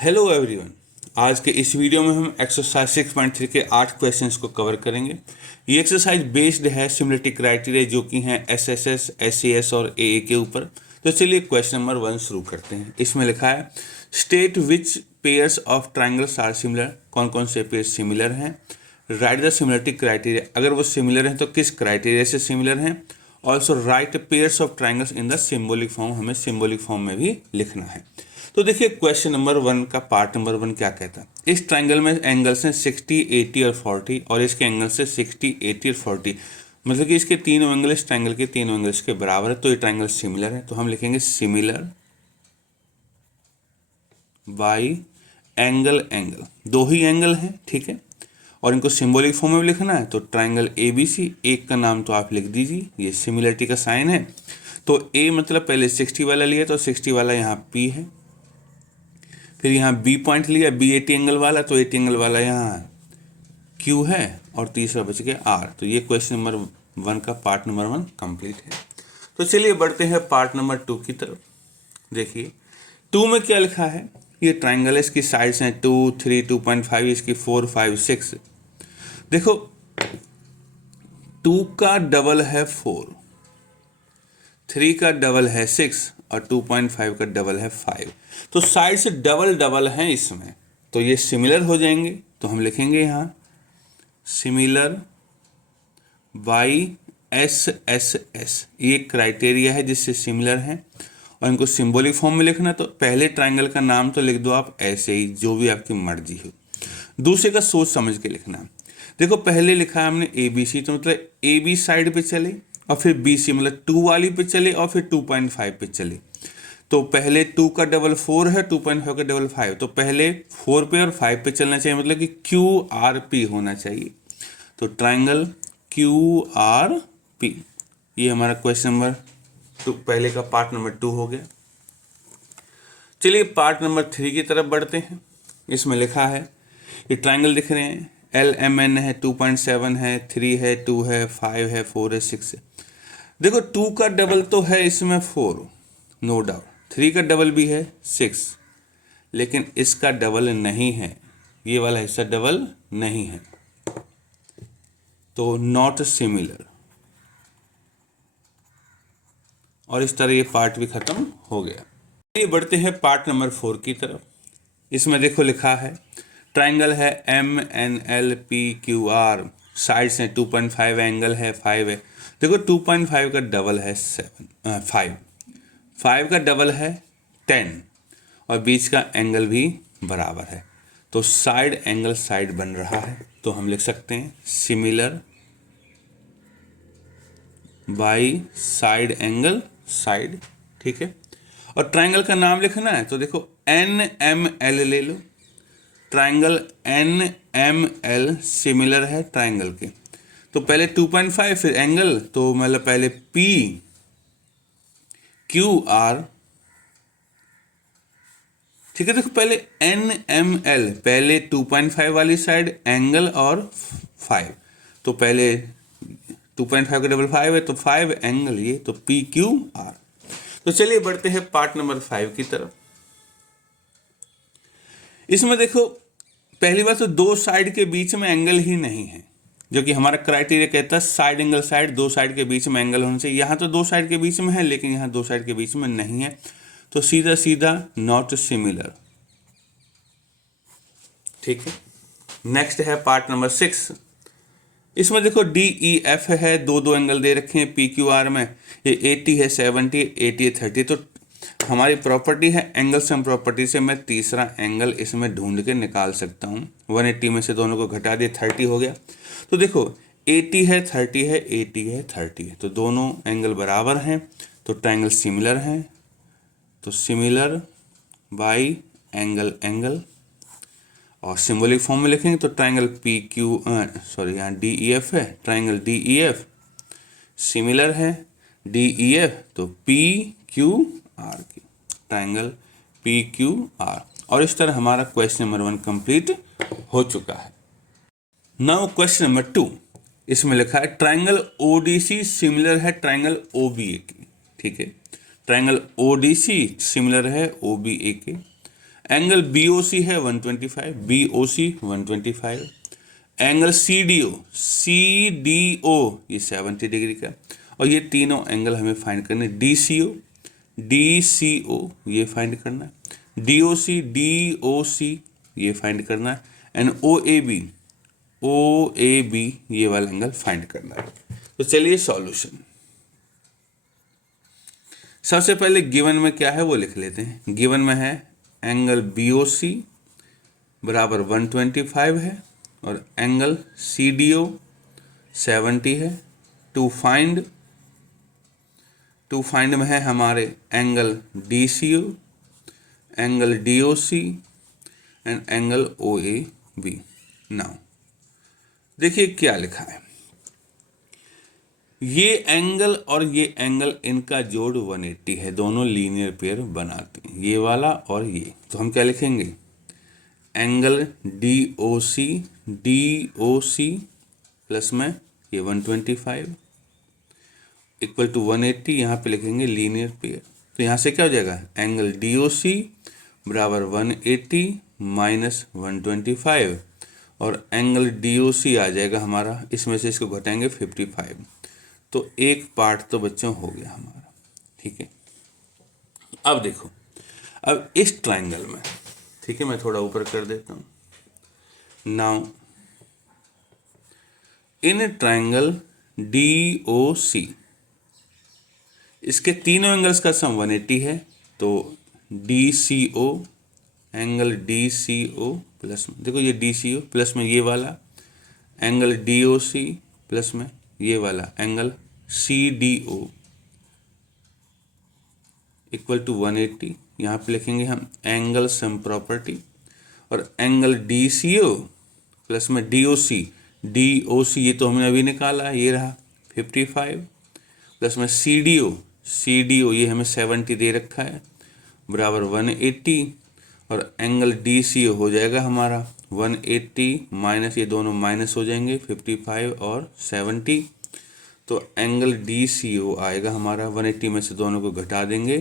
Hello everyone. आज के इस वीडियो में हम एक्सरसाइज 6.3 के 8 क्वेश्चंस को कवर करेंगे। ये एक्सरसाइज बेस्ड है सिमिलरिटी क्राइटेरिया जो कि हैं एसएसएस, एससीएस और एए के ऊपर। तो चलिए क्वेश्चन नंबर 1 शुरू करते हैं। इसमें लिखा है state which pairs of triangles are similar. कौन कौन से पेयर्स सिमिलर हैं। राइट द सिमिलरिटी क्राइटेरिया, अगर वो सिमिलर हैं तो किस क्राइटेरिया से सिमिलर हैं। Also right pairs of triangles in the symbolic form, हमें सिम्बोलिक फॉर्म में भी लिखना है। तो देखिए क्वेश्चन नंबर 1 का पार्ट नंबर 1 क्या कहता है। इस ट्राइंगल में एंगल्स हैं 60, 80 और 40 और इसके एंगल्स से 60, 80 और 40, मतलब कि इसके तीनों एंगल इस ट्राइंगल के तीनों एंगल्स के बराबर है। तो ये ट्राइंगल सिमिलर है, तो हम लिखेंगे सिमिलर बाई एंगल एंगल। दो ही एंगल हैं, ठीक है, और इनको सिंबॉलिक फॉर्म में भी लिखना है। तो ट्राइंगल ABC, एक का नाम तो आप लिख दीजिए, ये सिमिलरिटी का साइन है। तो ए मतलब पहले 60 वाला लिया तो 60 वाला यहाँ P है, फिर यहाँ B पॉइंट लिया, B 80 एंगल वाला, तो 80 एंगल वाला यहाँ Q है, और तीसरा बच गया R। तो ये क्वेश्चन नंबर 1 का पार्ट नंबर 1 कंप्लीट है। तो चलिए बढ़ते हैं पार्ट नंबर 2 की तरफ। देखिए 2 में क्या लिखा है। ये ट्राइंगल है, इसकी साइड्स हैं 2, 3, 2.5, इसकी 4, 5, 6। देखो 2 का डबल है 4, 3 का डबल है 6 और 2.5 का डबल है 5। तो साइड से डबल डबल हैं इसमें, तो ये सिमिलर हो जाएंगे। तो हम लिखेंगे यहाँ सिमिलर बाई एस। ये क्राइटेरिया है जिससे सिमिलर हैं, और इनको सिंबॉलिक फॉर्म में लिखना। तो पहले ट्राइंगल का नाम तो लिख दो आप ऐसे ही, जो भी आपकी मर्जी हो। दूसरे का सोच समझ के लिखना। देखो पहले लिखा है हमने ABC, तो मतलब AB साइड पे चले और फिर BC मतलब 2 वाली पे चले और फिर 2.5 पे चले। तो पहले 2 का डबल 4 है, 2.5 का डबल 5, तो पहले 4 पे और 5 पे चलना चाहिए, मतलब कि QRP होना चाहिए। तो ट्राइंगल QRP, ये हमारा क्वेश्चन नंबर 2 पहले का पार्ट नंबर 2 हो गया। चलिए पार्ट नंबर 3 की तरफ बढ़ते हैं। इसमें लिखा है ये ट्राइंगल दिख रहे हैं, LMN है, 2.7 है, 3 है, 2 है, 5 है, 4 है, 6 है। देखो 2 का डबल तो है इसमें 4, नो डाउट, 3 का डबल भी है 6, लेकिन इसका डबल नहीं है, ये वाला हिस्सा डबल नहीं है, तो नॉट सिमिलर। और इस तरह ये पार्ट भी खत्म हो गया। ये बढ़ते हैं पार्ट नंबर 4 की तरफ। इसमें देखो लिखा है ट्राइंगल है MNLPQR, साइड्स हैं 2.5, एंगल है 5 है। देखो 2.5 का डबल है 5, 5 का डबल है 10 और बीच का एंगल भी बराबर है। तो साइड एंगल साइड बन रहा है, तो हम लिख सकते हैं similar by side angle side, ठीक है। और ट्राइंगल का नाम लिखना है, तो देखो NML ले लो। ट्राइंगल NML सिमिलर है ट्राइंगल के। तो पहले 2.5 फिर एंगल, तो मतलब पहले PQR, ठीक है। देखो पहले NML, पहले 2.5 वाली साइड एंगल और 5, तो पहले 2.5 का डबल 5 है, तो 5 एंगल ये, तो PQR। तो चलिए बढ़ते हैं पार्ट नंबर 5 की तरफ। इसमें देखो पहली बात तो दो साइड के बीच में एंगल ही नहीं है, जो कि हमारा क्राइटेरिया कहता है साइड एंगल साइड, दो साइड के बीच में एंगल होना चाहिए। यहाँ तो दो साइड के बीच में है, लेकिन यहाँ दो साइड के बीच में नहीं है, तो सीधा सीधा नॉट सिमिलर, ठीक है। नेक्स्ट है पार्ट नंबर 6। इसमें देखो DEF है, दो दो एंगल दे रखे हैं PQR में, ये 80 है, 70, 80 है, 30। तो हमारी प्रॉपर्टी है एंगल सम प्रॉपर्टी से मैं तीसरा एंगल इसमें ढूंढ के निकाल सकता हूँ। 180 में से दोनों को घटा दिए, 30 हो गया। तो देखो 80 है, 30 है, 80 है, 30 है, तो दोनों एंगल बराबर हैं, तो ट्राइंगल सिमिलर हैं। तो सिमिलर बाई एंगल एंगल, और सिंबॉलिक फॉर्म में लिखेंगे तो ट्राइंगल यहाँ DEF है, ट्राइंगल DEF सिमिलर है, DEF तो PQR की, ट्राइंगल PQR। और इस तरह हमारा क्वेश्चन नंबर 1 कंप्लीट हो चुका है। नाउ क्वेश्चन नंबर 2, इसमें लिखा है ट्राइंगल ODC सिमिलर है ट्राइंगल OBA की, ठीक है। ट्राइंगल ODC सिमिलर है OBA के, एंगल BOC है 125, BOC 125, एंगल CDO ये 70 डिग्री का, और ये तीनों एंगल हमें फाइंड करने, DCO ये फाइंड करना है, DOC ये फाइंड करना है, एंड OAB ये वाला एंगल फाइंड करना है। तो चलिए सॉल्यूशन, सबसे पहले गिवन में क्या है वो लिख लेते हैं। गिवन में है एंगल BOC बराबर 125 है और एंगल CDO 70 है। टू फाइंड में है हमारे angle DCO, angle DOC and angle OAB। Now देखिए क्या लिखा है, ये एंगल और ये एंगल इनका जोड़ 180 है, दोनों लीनियर पेयर बनाते हैं, ये वाला और ये। तो हम क्या लिखेंगे, एंगल DOC प्लस में ये 125 इक्वल टू 180, यहाँ पे लिखेंगे लीनियर पेयर। तो यहाँ से क्या हो जाएगा, एंगल DOC बराबर 180 माइनस 125 और एंगल DOC आ जाएगा हमारा, इसमें से इसको घटाएंगे 55। तो एक पार्ट तो बच्चों हो गया हमारा, ठीक है। अब देखो, अब इस ट्राइंगल में, ठीक है, मैं थोड़ा ऊपर कर देता हूँ। नाउ इन ट्राइंगल DOC इसके तीनों एंगल्स का सम 180 है, तो DCO एंगल DCO प्लस में, देखो ये DCO प्लस में ये वाला एंगल DOC प्लस में ये वाला एंगल CDO इक्वल टू 180। यहाँ पे लिखेंगे हम एंगल सम प्रॉपर्टी, और एंगल DCO प्लस में DOC ये तो हमने अभी निकाला है, ये रहा 55 प्लस में CDO ये हमें 70 दे रखा है बराबर 180, और एंगल DCO हो जाएगा हमारा 180 माइनस ये दोनों माइनस हो जाएंगे 55 और 70। तो एंगल DCO आएगा हमारा 180 में से दोनों को घटा देंगे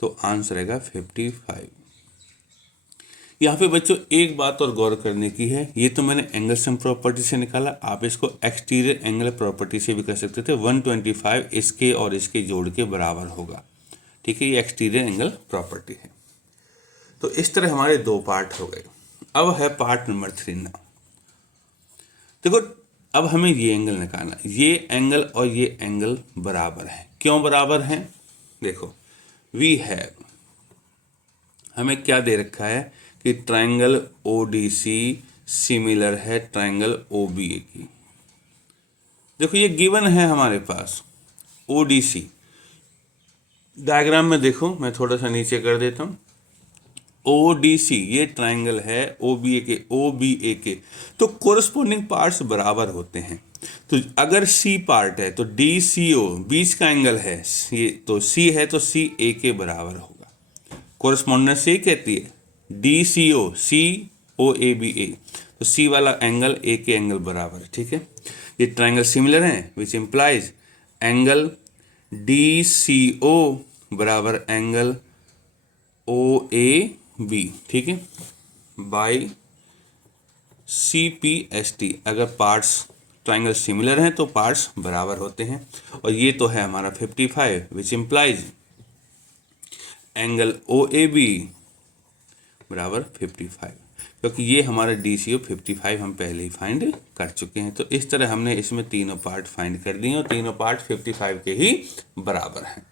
तो आंसर आएगा 55। यहाँ पे बच्चों एक बात और गौर करने की है, ये तो मैंने एंगल सम प्रॉपर्टी से निकाला, आप इसको एक्सटीरियर एंगल प्रॉपर्टी से भी कर सकते थे। 125 इसके और इसके जोड़ के बराबर होगा, ठीक है, ये एक्सटीरियर एंगल प्रॉपर्टी है। तो इस तरह हमारे दो पार्ट हो गए। अब है पार्ट नंबर 3 ना। देखो अब हमें ये एंगल निकालना, ये एंगल और ये एंगल बराबर है। क्यों बराबर हैं, देखो वी हैव, हमें क्या दे रखा है कि ट्राइंगल ODC सिमिलर है ट्राइंगल OBA की। देखो ये गिवन है हमारे पास ODC, डायग्राम में देखो मैं थोड़ा सा नीचे कर देता हूँ। ODC ये ट्राइंगल है OBA के तो कोरस्पोंडिंग पार्ट्स बराबर होते हैं। तो अगर C पार्ट है तो DCO बीच का एंगल है, ये तो C है तो CA के बराबर होगा। कोरस्पोंडेंस से कहती है DCO COABA, तो C वाला एंगल A के एंगल बराबर है, ठीक है। ये ट्राइंगल सिमिलर है विच इम्प्लाइज एंगल DCO बराबर एंगल OAB, ठीक है, बाई CPST। अगर पार्ट्स ट्राइंगल सिमिलर हैं तो पार्ट्स बराबर होते हैं। और ये तो है हमारा 55 विच इम्प्लाइज एंगल OAB बराबर 55, क्योंकि ये हमारा DCO 55 हम पहले ही फाइंड कर चुके हैं। तो इस तरह हमने इसमें तीनों पार्ट फाइंड कर दिए और तीनों पार्ट 55 के ही बराबर हैं।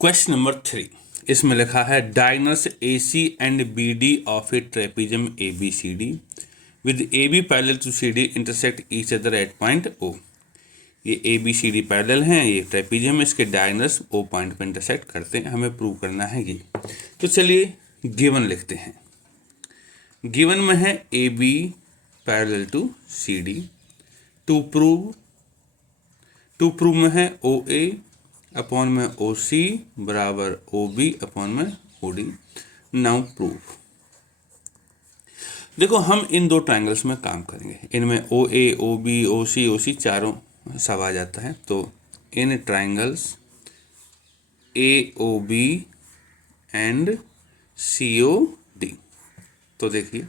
क्वेश्चन नंबर 3, इसमें लिखा है diagonals AC and BD of a trapezium ABCD with AB parallel to CD intersect each other at point O। ये ABCD पैरेलल हैं, ये ट्रेपेजियम, इसके डायगोनल्स O पॉइंट पर इंटरसेक्ट करते हैं, हमें प्रूव करना है ये। तो चलिए गिवन लिखते हैं। गिवन में है AB parallel to CD। To prove में है OA अपॉन में OC बराबर OB अपॉन में OD। Now proof. देखो हम इन दो ट्रायंगल्स में काम करेंगे, इनमें OA OB OC चारों सब आ जाता है। तो इन ट्रायंगल्स AOB एंड COD, तो देखिए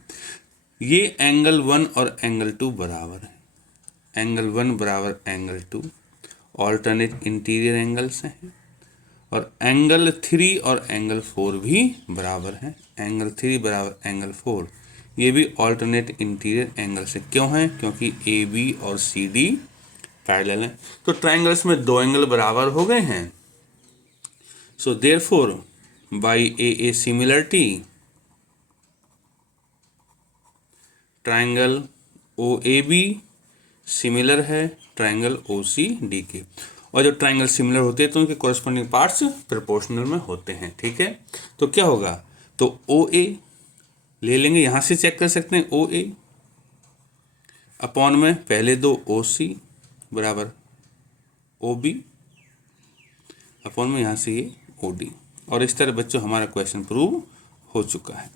ये एंगल 1 और एंगल 2 बराबर है, एंगल 1 बराबर एंगल 2 ऑल्टरनेट इंटीरियर एंगल्स हैं, और एंगल 3 और एंगल 4 भी बराबर हैं, एंगल 3 बराबर एंगल 4 ये भी ऑल्टरनेट इंटीरियर एंगल्स है। क्यों है? क्योंकि ए बी और सी डी पैरेलल हैं। तो ट्राइंगल्स में दो एंगल बराबर हो गए हैं। So therefore by A similarity triangle O A B similar है ट्राइंगल ओ सी डी के, और जब ट्राइंगल सिमिलर होते हैं तो उनके कॉरस्पॉन्डिंग पार्ट्स प्रोपोर्शनल में होते हैं। ठीक है, तो क्या होगा? तो ओ ए ले लेंगे, यहां से चेक कर सकते हैं, ओ ए अपॉन में पहले दो ओ सी बराबर ओ बी अपॉन में यहां से ये ओ डी, और इस तरह बच्चों हमारा क्वेश्चन प्रूव हो चुका है।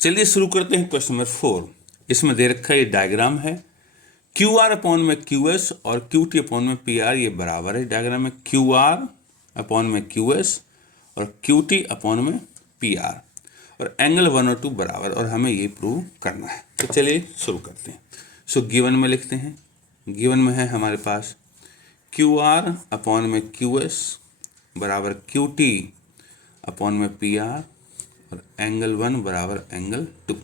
चलिए शुरू करते हैं क्वेश्चन नंबर 4। इसमें दे रखा है, ये डायग्राम है, क्यू आर अपॉन में क्यू एस और क्यू टी अपॉन में पी आर ये बराबर है। डायग्राम में क्यू आर अपॉन में क्यू एस और क्यू टी अपॉन में पी आर, और एंगल 1 और 2 बराबर, और हमें ये प्रूव करना है। तो चलिए शुरू करते हैं। सो गिवन में लिखते हैं, गिवन में है हमारे पास क्यू आर अपॉन में क्यू एस बराबर क्यू टी अपॉन में पी आर, और एंगल 1 बराबर एंगल 2।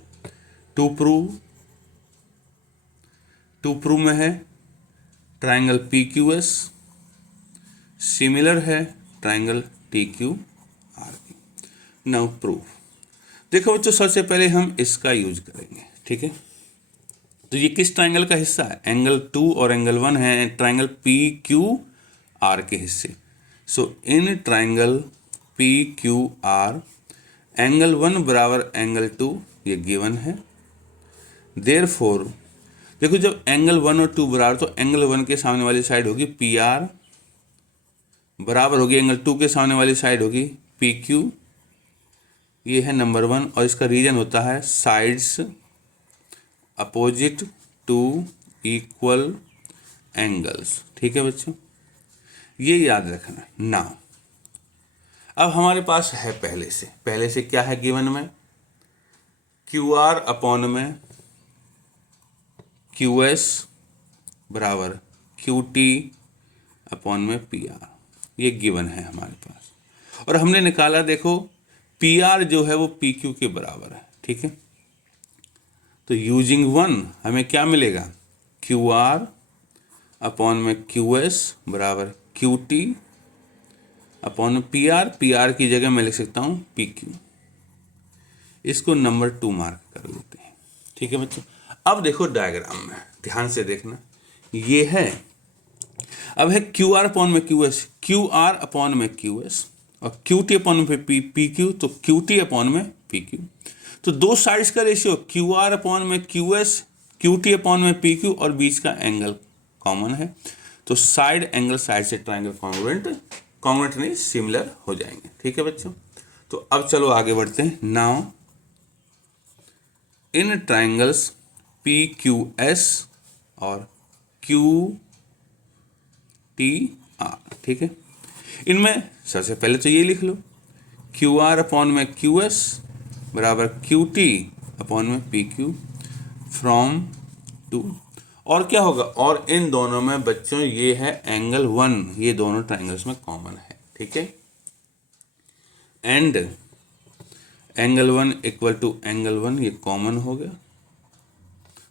टू प्रूव में है triangle P Q S similar है ट्राइंगल टी क्यू आर की। Now prove. देखो बच्चों, सबसे पहले हम इसका यूज करेंगे। ठीक है, तो ये किस ट्राइंगल का हिस्सा है? एंगल 2 और एंगल 1 है ट्राइंगल पी क्यू आर के हिस्से। So in triangle P Q R angle 1 बराबर एंगल 2 ये गिवन है। देयरफॉर देखो, जब एंगल 1 और 2 बराबर, तो एंगल 1 के सामने वाली साइड होगी पी आर बराबर होगी एंगल 2 के सामने वाली साइड होगी पी क्यू। ये है नंबर 1, और इसका रीजन होता है sides opposite to equal angles. ठीक है बच्चों, ये याद रखना। नाउ अब हमारे पास है पहले से क्या है गिवन में? क्यू आर अपॉन में क्यू एस बराबर क्यू टी अपॉन में पी आर, ये गिवन है हमारे पास। और हमने निकाला, देखो पी आर जो है वो पी क्यू के बराबर है। ठीक है, तो यूजिंग 1 हमें क्या मिलेगा? क्यू आर अपॉन में क्यू एस बराबर क्यू टी अपॉन में पी आर की जगह मैं लिख सकता हूँ पी क्यू। इसको नंबर 2 मार्क कर लेते हैं। ठीक है बच्चों, अब देखो डायग्राम में ध्यान से देखना, ये है, अब है क्यू आर अपॉन में Q S, Q R upon में क्यू एस और क्यू टी अपॉन में पी क्यू, तो क्यू टी अपॉन में पी क्यू। तो दो साइड्स का रेशियो क्यू आर अपॉन में Q S, Q T upon में पी क्यू, और बीच का एंगल कॉमन है, तो साइड एंगल साइड से ट्राइंगल कॉन्ग्रुएंट नहीं सिमिलर हो जाएंगे। ठीक है बच्चों, तो अब चलो आगे बढ़ते हैं। Now in triangles P Q S और क्यू टी आर, ठीक है, इनमें सबसे पहले तो ये लिख लो, क्यू आर अपॉन में क्यू एस बराबर क्यू टी अपॉन में पी क्यू फ्रॉम टू, और क्या होगा, और इन दोनों में बच्चों ये है एंगल 1, ये दोनों ट्राइंगल्स में कॉमन है। ठीक है, and angle 1 equal to angle 1 ये कॉमन हो गया,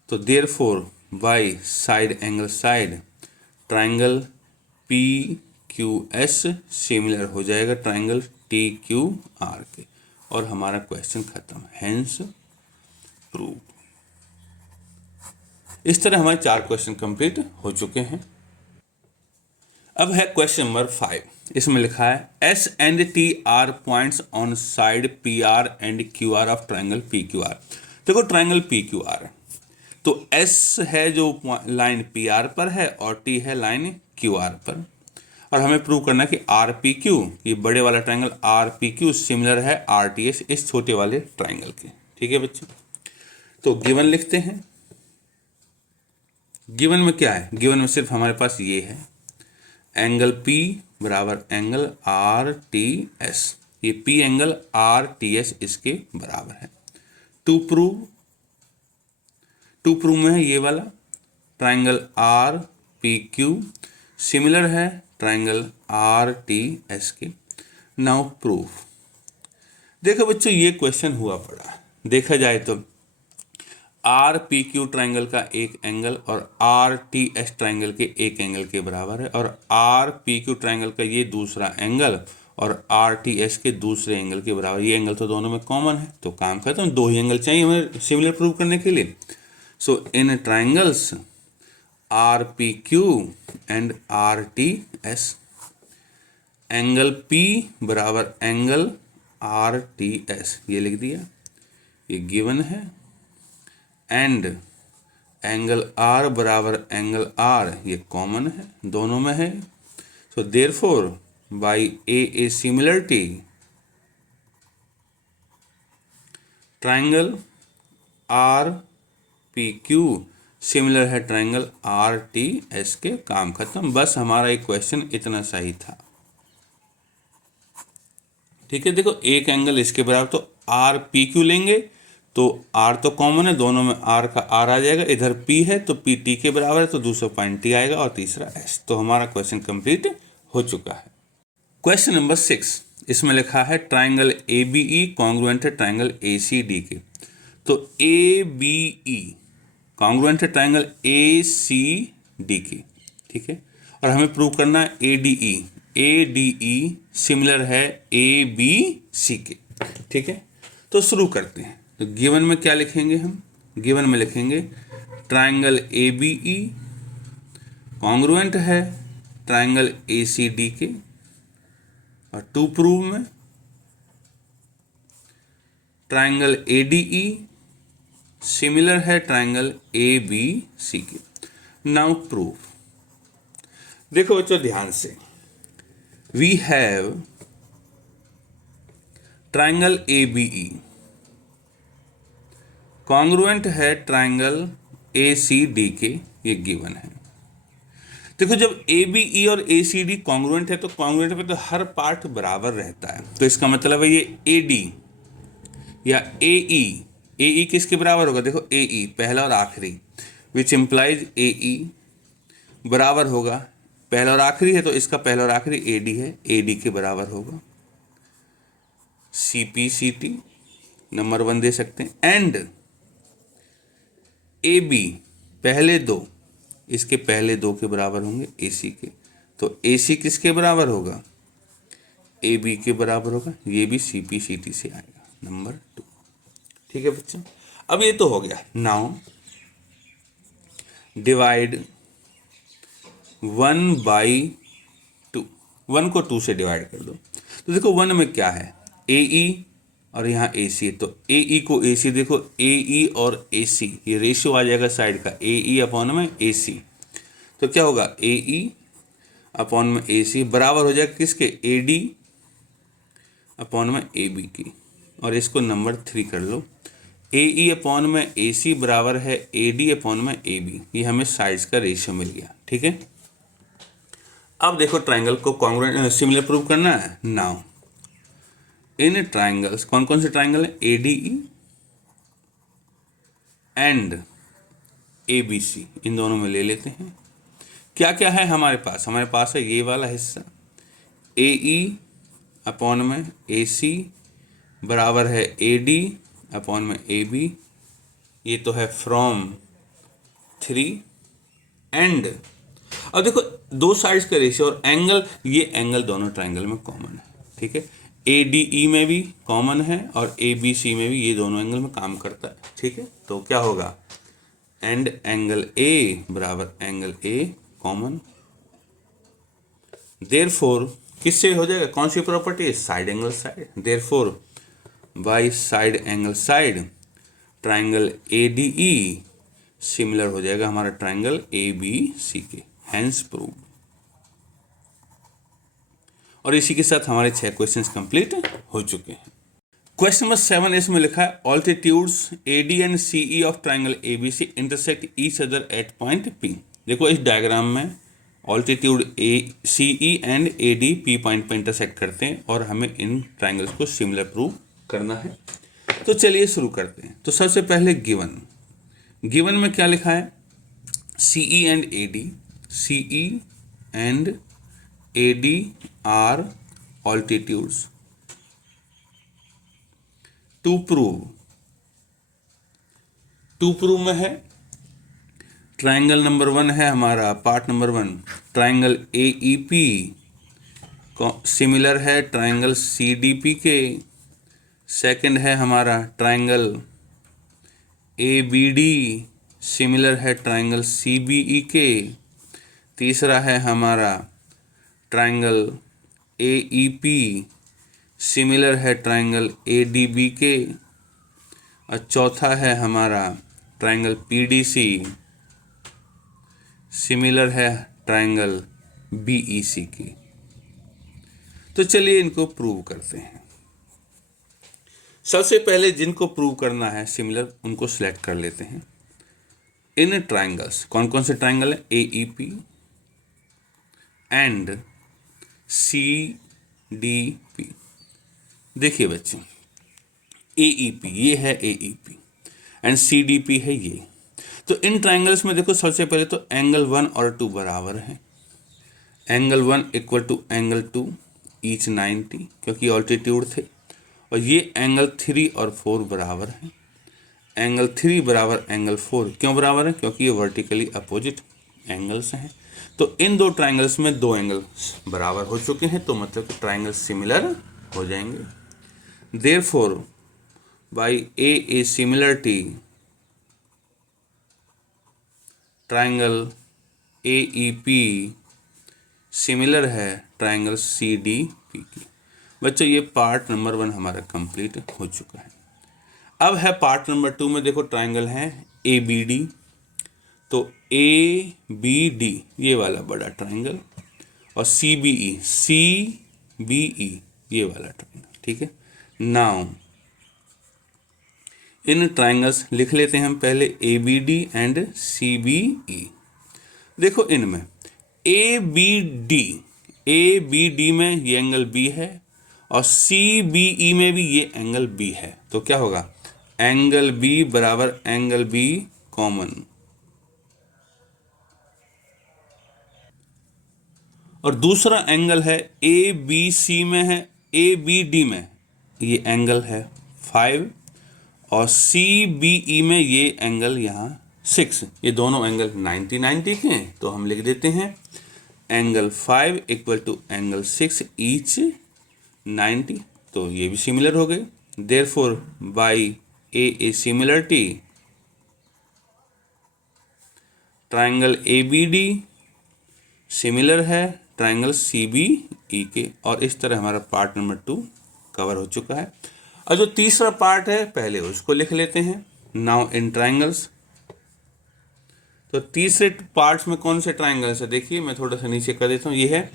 तो therefore by side angle side triangle P Q S similar हो जाएगा ट्राइंगल टी क्यू आर के, और हमारा क्वेश्चन खत्म। Hence prove. इस तरह हमारे 4 क्वेश्चन कंप्लीट हो चुके हैं। अब है क्वेश्चन नंबर 5। इसमें लिखा है S and T R points on side P R and Q R of triangle P Q are. देखो ट्राइंगल पी क्यू आर है, तो एस है जो लाइन पी आर पर है और टी है लाइन क्यू आर पर, और हमें प्रूव करना है कि आर पी क्यू, ये बड़े वाला triangle R P Q similar है आर टी एस इस छोटे वाले ट्राइंगल के। ठीक है बच्चों, तो गिवन लिखते हैं। गिवन में क्या है? गिवन में सिर्फ हमारे पास ये है, एंगल P बराबर एंगल आर टी एस, ये P angle R T S इसके बराबर है। टू प्रूव में है ये वाला triangle R P Q similar है ट्राइंगल आर टी एस के। Now proof. देखो बच्चों ये क्वेश्चन हुआ पड़ा, देखा जाए तो आर पी क्यू ट्राइंगल का एक एंगल और आर टी एस ट्राइंगल के एक एंगल के बराबर है, और आर पी क्यू ट्राइंगल का ये दूसरा एंगल और आर टी एस के दूसरे एंगल के बराबर। ये एंगल तो दोनों में कॉमन है, तो काम करता हूँ, दो ही एंगल चाहिए हमें सिमिलर प्रूव करने के लिए। So in triangles R P Q and R T S, angle P बराबर एंगल आर टी एस, ये लिख दिया, ये गिवन है। एंड एंगल R बराबर एंगल R, ये कॉमन है, दोनों में है। So therefore by A similarity triangle R P Q similar है ट्राइंगल आर टी एस के। काम खत्म। बस हमारा एक क्वेश्चन इतना सही था। ठीक है, देखो एक एंगल इसके बराबर, तो आर पी क्यू लेंगे तो आर तो कॉमन है, दोनों में आर का आर आ जाएगा, इधर पी है तो पी टी के बराबर है, तो दूसरा पॉइंट टी आएगा और तीसरा एस। तो हमारा क्वेश्चन कंप्लीट हो चुका है। क्वेश्चन नंबर 6, इसमें लिखा है triangle A B E congruent है ट्राइंगल ए सी डी के। तो ए बी ई कॉन्ग्रुएंट है ट्राइंगल ए सी डी के, ठीक है, और हमें प्रूव करना है ए डी ई सिमिलर है ए बी सी के। ठीक है, तो शुरू करते हैं। तो गिवन में क्या लिखेंगे हम? गिवन में लिखेंगे triangle A B E congruent है ट्राइंगल ए सी डी के, और टू प्रूव में triangle A D E similar है ट्राइंगल ए बी सी के। Now proof. देखो बच्चों ध्यान से, we have triangle A B E congruent है ट्राइंगल ए सी डी के, ये गिवन है। देखो जब ए बी ई और ए सी डी कॉन्ग्रुएंट है तो कॉन्ग्रुएंट पे तो हर पार्ट बराबर रहता है, तो इसका मतलब है ये ए डी या ए ई किसके बराबर होगा? देखो ए ई पहला और आखिरी, विच इम्प्लाइज ए ई बराबर होगा, पहला और आखिरी है तो इसका पहला और आखिरी ए डी है, ए डी के बराबर होगा। C P C T number 1 दे सकते हैं। एंड ए बी पहले दो, इसके पहले दो के बराबर होंगे ए सी के, तो ए सी किसके बराबर होगा? ए बी के बराबर होगा, ये भी सी पी सी टी से आएगा नंबर 2। ठीक है बच्चों, अब ये तो हो गया। नाउ डिवाइड 1 बाई 2, 1 को 2 से डिवाइड कर दो। तो देखो 1 में क्या है? ए ई और यहाँ ए सी है, तो ए ई को ए सी, देखो ए ई और ए सी ये रेशियो आ जाएगा साइड का, ए ई अपॉन में ए सी, तो क्या होगा? ए ई अपॉन में ए सी बराबर हो जाएगा किसके? ए डी अपॉन में ए बी की, और इसको नंबर 3 कर लो। ए ई अपॉन में ए सी बराबर है ए डी अपॉन में ए बी, ये हमें साइड्स का रेशियो मिल गया। ठीक है, अब देखो ट्राइंगल को कॉन्ग्रुएंट सिमिलर प्रूव करना है। नाउ इन ट्राइंगल्स, कौन कौन से ट्राइंगल है? A D E and A B C, इन दोनों में ले लेते हैं। क्या क्या है हमारे पास? हमारे पास है ये वाला हिस्सा ए ई अपॉन में ए सी बराबर है ए डी अपॉन में ए बी, ये तो है फ्रॉम 3। एंड अब देखो दो साइड्स का रेशियो और एंगल, ये एंगल दोनों ट्राइंगल में कॉमन है। ठीक है, ए डी ई में भी कॉमन है और ए बी सी में भी, ये दोनों एंगल में काम करता है। ठीक है, तो क्या होगा? एंड एंगल ए बराबर एंगल ए कॉमन, देयरफॉर किससे हो जाएगा? कौन सी प्रॉपर्टी है? Side angle side. Therefore by side angle side triangle A D E similar हो जाएगा हमारा ट्राइंगल ए बी सी के। Hence prove. और इसी के साथ हमारे 6 क्वेश्चंस कंप्लीट हो चुके हैं। क्वेश्चन नंबर 7 इसमें लिखा है altitudes A D and C E of triangle A B C intersect each other at point P. देखो इस डायग्राम में altitude A C E and A D P point पर इंटरसेक्ट करते हैं और हमें इन ट्राइंगल्स को सिमिलर प्रूव करना है। तो चलिए शुरू करते हैं। तो सबसे पहले गिवन में क्या लिखा है, C E and A D, C E and A D are altitudes. To prove में है ट्राइंगल नंबर 1 है हमारा, part number 1 triangle A E P similar है ट्राइंगल सी डी पी के। सेकंड है हमारा triangle A B D similar है triangle C B E के। तीसरा है हमारा triangle A E P similar है ट्राइंगल ए डी बी के। और चौथा है हमारा triangle P D C similar है ट्राइंगल बी ई सी की। तो चलिए इनको प्रूव करते हैं। सबसे पहले जिनको प्रूव करना है सिमिलर उनको सिलेक्ट कर लेते हैं। इन ट्राइंगल्स कौन कौन से ट्राइंगल है, A E P and C D P. देखिए बच्चे, ए ई पी ये है A E P and C D P है ये। तो इन ट्राइंगल्स में देखो सबसे पहले तो एंगल 1 और 2 बराबर है। Angle 1 equal to angle 2 each 90 क्योंकि ऑल्टीट्यूड थे। और ये एंगल 3 और 4 बराबर है। एंगल 3 बराबर एंगल 4 क्यों बराबर है, क्योंकि ये वर्टिकली अपोजिट एंगल्स हैं। तो इन दो ट्राइंगल्स में दो एंगल्स बराबर हो चुके हैं, तो मतलब ट्राइंगल सिमिलर हो जाएंगे। Therefore by A similarity triangle A E P similar है ट्राइंगल सी डी पी की। बच्चों ये पार्ट नंबर 1 हमारा कंप्लीट हो चुका है। अब है पार्ट नंबर 2 में देखो ट्राइंगल है ए बी डी। तो ए बी डी ये वाला बड़ा ट्राइंगल और सी बी ई ये वाला ट्राइंगल, ठीक है। नाउ इन ट्राइंगल्स लिख लेते हैं हम पहले A B D and C B E. देखो इनमें ए बी डी में ये एंगल बी है और सी बी ई में भी ये एंगल बी है। तो क्या होगा, एंगल बी बराबर एंगल बी कॉमन। और दूसरा एंगल है ए बी सी में है, ए बी डी में ये एंगल है 5 और सी बी ई में ये एंगल यहाँ 6। ये दोनों एंगल 90 के हैं। तो हम लिख देते हैं angle 5 equal to angle 6 each 90। तो ये भी सिमिलर हो गए। Therefore by A similarity triangle A B D similar है ट्राइंगल सी बी ई के। और इस तरह हमारा पार्ट नंबर 2 कवर हो चुका है। और जो तीसरा पार्ट है पहले उसको लिख लेते हैं। नाउ इन ट्राइंगल्स, तो तीसरे पार्ट्स में कौन से ट्राइंगल्स है, देखिए मैं थोड़ा सा नीचे कर देता हूँ। ये है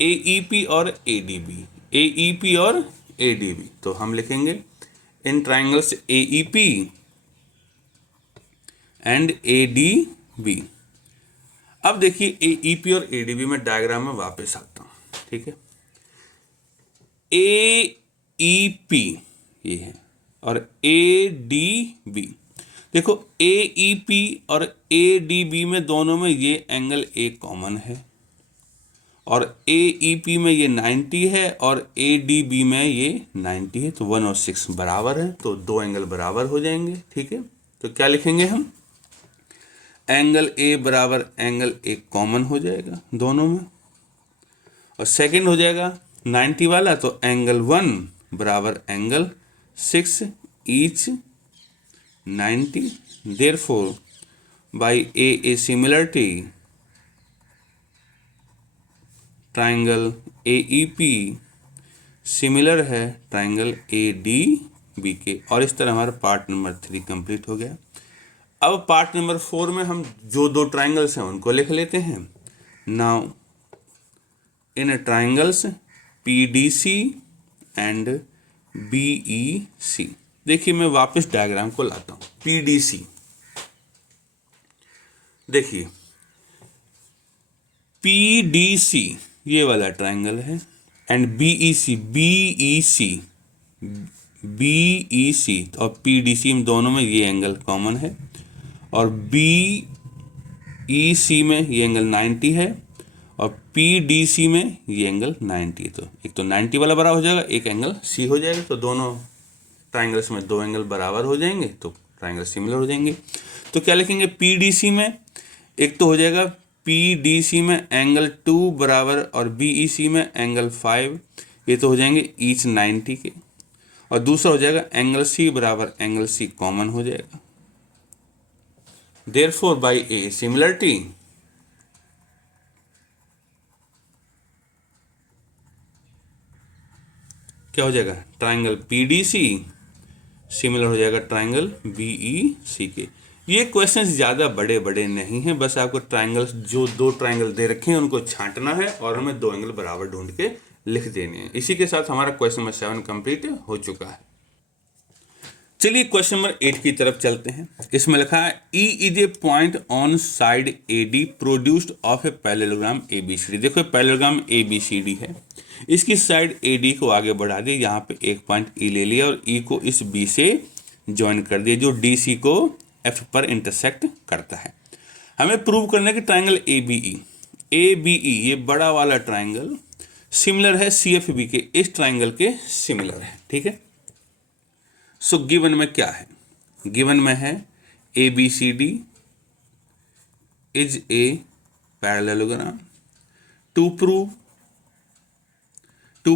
ए ई पी और A D B, A E P और ए डी बी। तो हम लिखेंगे in triangles A E P and A D B. अब देखिए ए ई पी और ए डी बी में डायग्राम में वापस आता हूँ, ठीक है। ए ई पी ये है और ए डी बी। देखो ए ई पी और ए डी बी में दोनों में ये एंगल ए कॉमन है और ए ई पी में ये 90 है और ए डी बी में ये 90 है। तो 1 और 6 बराबर है, तो दो एंगल बराबर हो जाएंगे, ठीक है। तो क्या लिखेंगे हम, एंगल ए बराबर एंगल ए कॉमन हो जाएगा दोनों में। और सेकंड हो जाएगा 90 वाला, तो एंगल 1 बराबर angle 6 each 90। Therefore by A similarity triangle A E P similar है ट्राइंगल ए डी बी के। और इस तरह हमारा पार्ट नंबर 3 कंप्लीट हो गया। अब पार्ट नंबर 4 में हम जो दो ट्राइंगल्स हैं उनको लिख लेते हैं। Now in triangles P D C and B E C. देखिए मैं वापस डायग्राम को लाता हूँ। पी डी सी, देखिए PDC ये वाला ट्राइंगल है, एंड BEC और PDC इन दोनों में ये एंगल कॉमन है, और BEC में ये एंगल 90 है और PDC में ये एंगल 90 है। तो एक तो 90 वाला बराबर हो जाएगा, एक एंगल C हो जाएगा, तो दोनों ट्राइंगल्स में दो एंगल बराबर हो जाएंगे तो ट्राइंगल सिमिलर हो जाएंगे। तो क्या लिखेंगे, PDC में एक तो हो जाएगा PDC में एंगल 2 बराबर और BEC में एंगल 5, ये तो हो जाएंगे ईच 90 के, और दूसरा हो जाएगा एंगल C बराबर एंगल C कॉमन हो जाएगा। देयरफॉर बाय ए सिमिलरिटी क्या हो जाएगा, ट्राइंगल PDC सिमिलर हो जाएगा ट्राइंगल BEC के। ये क्वेश्चंस ज़्यादा बड़े बड़े नहीं हैं, बस आपको ट्राइंगल्स जो दो ट्राइंगल दे रखे हैं उनको छांटना है और हमें दो एंगल बराबर ढूंढ के लिख देने हैं। इसी के साथ हमारा क्वेश्चन नंबर 7 कंप्लीट हो चुका है। चलिए क्वेश्चन नंबर 8 की तरफ चलते हैं। इसमें लिखा है E is a point on side AD produced of a parallelogram ABCD। देखो पैरेललोग्राम ABCD है, इसकी साइड AD को आगे बढ़ा दिया, यहाँ पे एक पॉइंट E ले लिया और E को इस B से ज्वाइन कर दिया जो DC को F पर इंटरसेक्ट करता है। हमें प्रूव करना है कि ट्राइंगल ABE ये बड़ा वाला ट्राइंगल सिमिलर है CFB के इस ट्राइंगल के सिमिलर है, ठीक है। सो गिवन में क्या है, गिवन में है ABCD is a parallelogram. To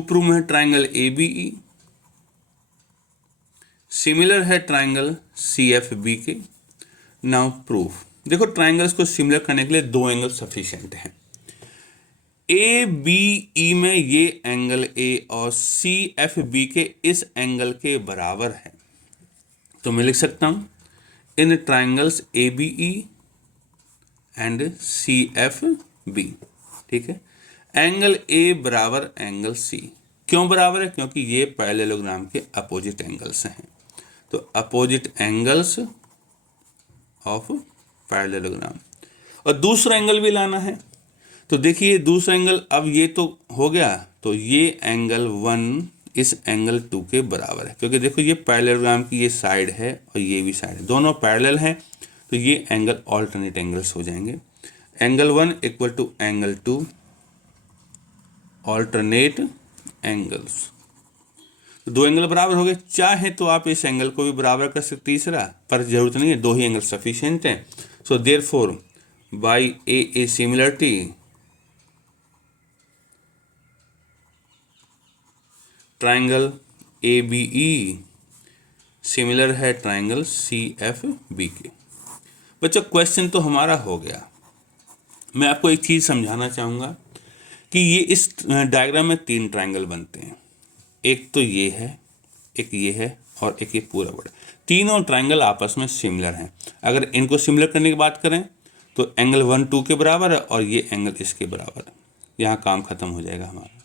prove में है ट्राइंगल ABE सिमिलर है ट्राइंगल CFB के। नाउ प्रूफ, देखो ट्राइंगल्स को सिमिलर करने के लिए दो एंगल सफिशिएंट हैं। ABE में ये एंगल A और CFB के इस एंगल के बराबर है, तो मैं लिख सकता हूं इन ट्राइंगल्स ABE एंड CFB, ठीक है। एंगल A बराबर एंगल C, क्यों बराबर है, क्योंकि ये पैरेललोग्राम के अपोजिट एंगल्स हैं, तो अपोजिट एंगल्स ऑफ पैरेललोग्राम। और दूसरा एंगल भी लाना है, तो देखिए दूसरा एंगल, अब ये तो हो गया, तो ये एंगल 1 इस एंगल 2 के बराबर है, क्योंकि देखो ये पैरेललोग्राम की ये साइड है और ये भी साइड है, दोनों पैरेलल हैं, तो ये एंगल ऑल्टरनेट एंगल्स हो जाएंगे। Angle 1 equal to angle 2 alternate angles, तो दो एंगल बराबर हो गए। चाहे तो आप इस एंगल को भी बराबर कर सकते तीसरा, पर जरूरत नहीं है, दो ही एंगल सफिशिएंट हैं। So therefore by A similarity triangle ABE similar है ट्राइंगल CFB के। बच्चों क्वेश्चन तो हमारा हो गया। मैं आपको एक चीज़ समझाना चाहूँगा कि ये इस डायग्राम में तीन ट्राइंगल बनते हैं, एक तो ये है, एक ये है और एक ये पूरा बड़ा। तीनों ट्राइंगल आपस में सिमिलर हैं। अगर इनको सिमिलर करने की बात करें तो एंगल 1 2 के बराबर है और ये एंगल इसके बराबर है, यहाँ काम खत्म हो जाएगा हमारा,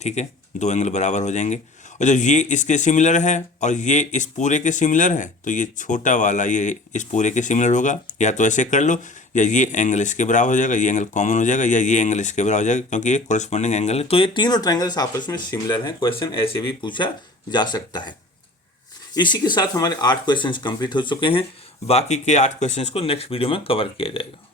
ठीक है, दो एंगल बराबर हो जाएंगे। और जब ये इसके सिमिलर है और ये इस पूरे के सिमिलर है, तो ये छोटा वाला ये इस पूरे के सिमिलर होगा, या तो ऐसे कर लो, या ये एंगल इसके बराबर हो जाएगा, ये एंगल कॉमन हो जाएगा, या ये एंगल इसके बराबर हो जाएगा, क्योंकि ये कोरस्पॉन्डिंग एंगल है। तो ये तीनों ट्राइंगल्स आपस में सिमिलर हैं। क्वेश्चन ऐसे भी पूछा जा सकता है। इसी के साथ हमारे 8 क्वेश्चंस कंप्लीट हो चुके हैं। बाकी के 8 क्वेश्चंस को नेक्स्ट वीडियो में कवर किया जाएगा।